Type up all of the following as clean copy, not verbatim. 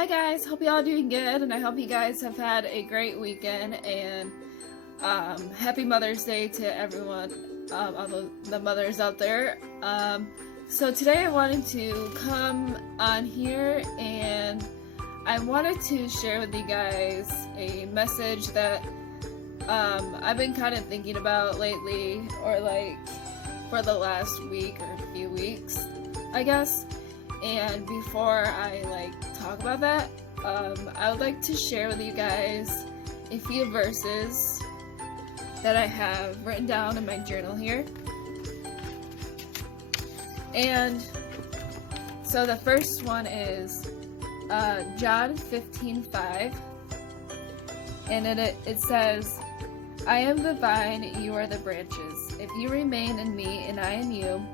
Hi guys, hope y'all doing good, and I hope you guys have had a great weekend, and happy Mother's Day to everyone, all the mothers out there. So today I wanted to come on here and I wanted to share with you guys a message that I've been kind of thinking about lately, or like for the last week or a few weeks, I guess. And before I talk about that, I would like to share with you guys a few verses that I have written down in my journal here. And so the first one is John 15:5, and it says, "I am the vine, you are the branches. If you remain in me and I in you,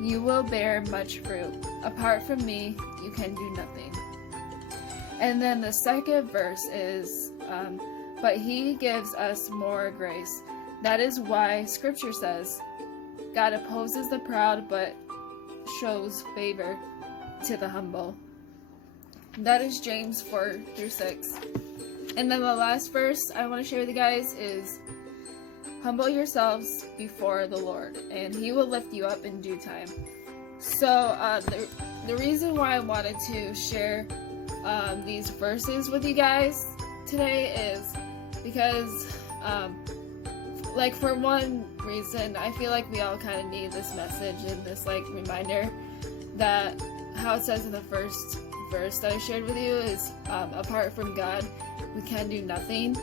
you will bear much fruit. Apart from me, you can do nothing." And then the second verse is, "But he gives us more grace. That is why Scripture says, God opposes the proud, but shows favor to the humble." That is James 4-6. And then the last verse I want to share with you guys is, "Humble yourselves before the Lord, and he will lift you up in due time." So the reason why I wanted to share these verses with you guys today is because for one reason, I feel like we all kind of need this message and this reminder that how it says in the first verse that I shared with you is, apart from God, we can do nothing.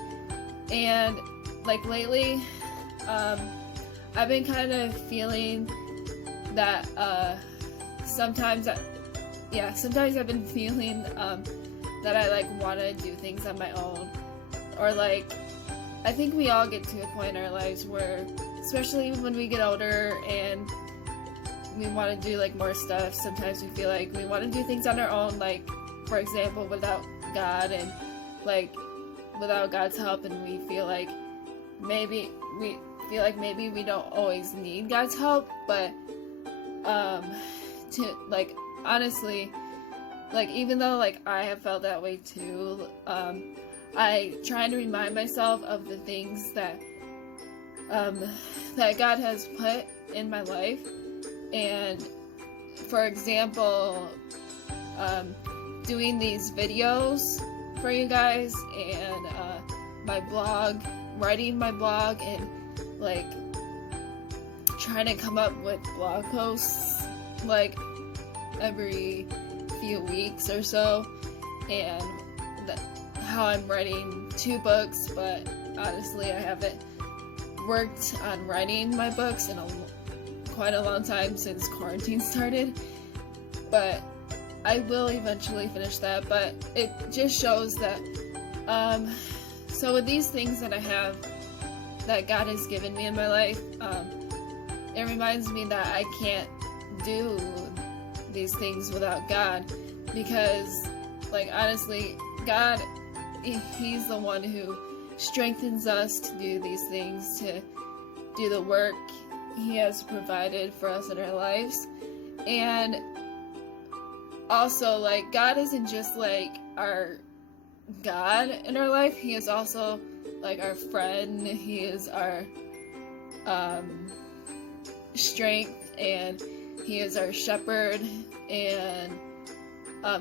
And lately, I've been kind of feeling that sometimes I've been feeling that I want to do things on my own, or I think we all get to a point in our lives where, especially when we get older and we want to do more stuff, sometimes we feel like we want to do things on our own, for example without God, and without God's help, and we feel like maybe we don't always need God's help, but honestly, even though I have felt that way too, I try to remind myself of the things that that God has put in my life. And for example, doing these videos for you guys, and my blog, writing my blog, and trying to come up with blog posts every few weeks or so, and how I'm writing 2 books, but honestly I haven't worked on writing my books in quite a long time since quarantine started, but I will eventually finish that. But it just shows that so with these things that I have that God has given me in my life, it reminds me that I can't do these things without God, because honestly, God, he's the one who strengthens us to do these things, to do the work he has provided for us in our lives. And also, God isn't just our God in our life, he is also our friend. He is our strength, and he is our shepherd, and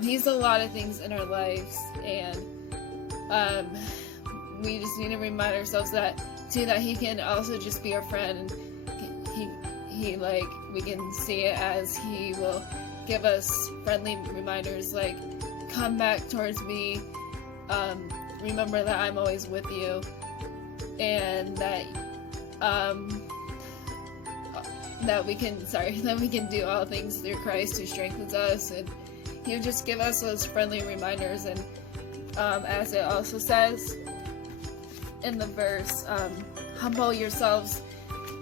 he's a lot of things in our lives. And we just need to remind ourselves that he can also just be our friend, and he we can see it as he will give us friendly reminders come back towards me, remember that I'm always with you, and that we can do all things through Christ who strengthens us. And he'll just give us those friendly reminders. And as it also says in the verse, humble yourselves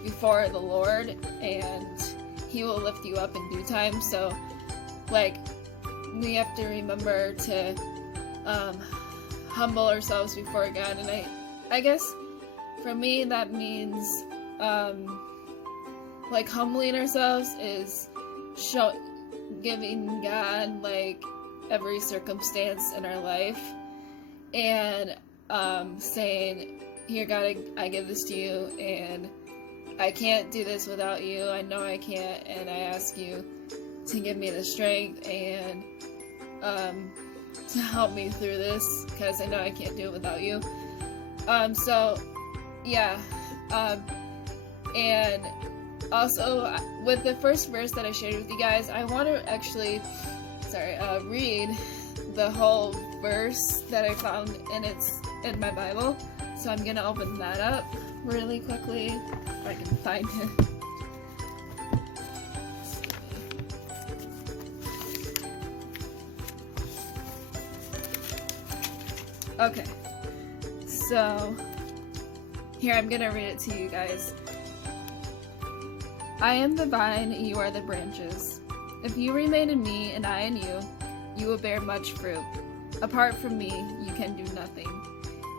before the Lord, and he will lift you up in due time. So we have to remember to humble ourselves before God. And I guess for me that means humbling ourselves is giving God every circumstance in our life, and saying, here God, I give this to you, and I can't do this without you. I know I can't, and I ask you to give me the strength and to help me through this, because I know I can't do it without you. So yeah, and also with the first verse that I shared with you guys, I want to actually read the whole verse that I found, and it's in my Bible. So I'm gonna open that up really quickly if I can find it. Okay, so here, I'm gonna read it to you guys. I am the vine, you are the branches. If you remain in me and I in you, you will bear much fruit. Apart from me, you can do nothing.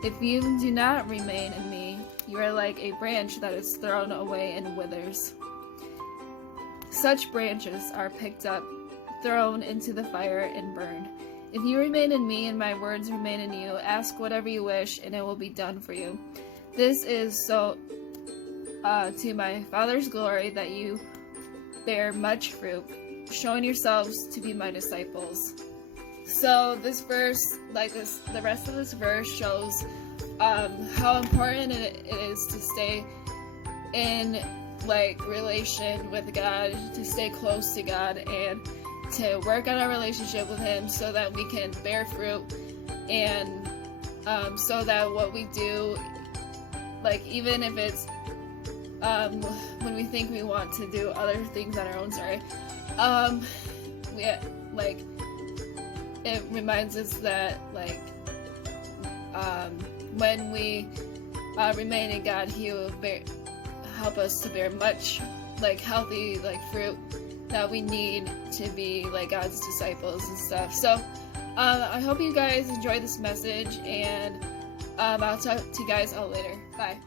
If you do not remain in me, you are like a branch that is thrown away and withers. Such branches are picked up, thrown into the fire, and burned. If you remain in me and my words remain in you, ask whatever you wish, and it will be done for you. This is so to my Father's glory, that you bear much fruit, showing yourselves to be my disciples. So this verse, the rest of this verse shows how important it is to stay in relation with God, to stay close to God, and to work on our relationship with Him so that we can bear fruit, and so that what we do, even if it's when we think we want to do other things on our own, it reminds us that when we remain in God, He will help us to bear much healthy fruit that we need to be God's disciples and stuff. So I hope you guys enjoy this message, and I'll talk to you guys all later. Bye.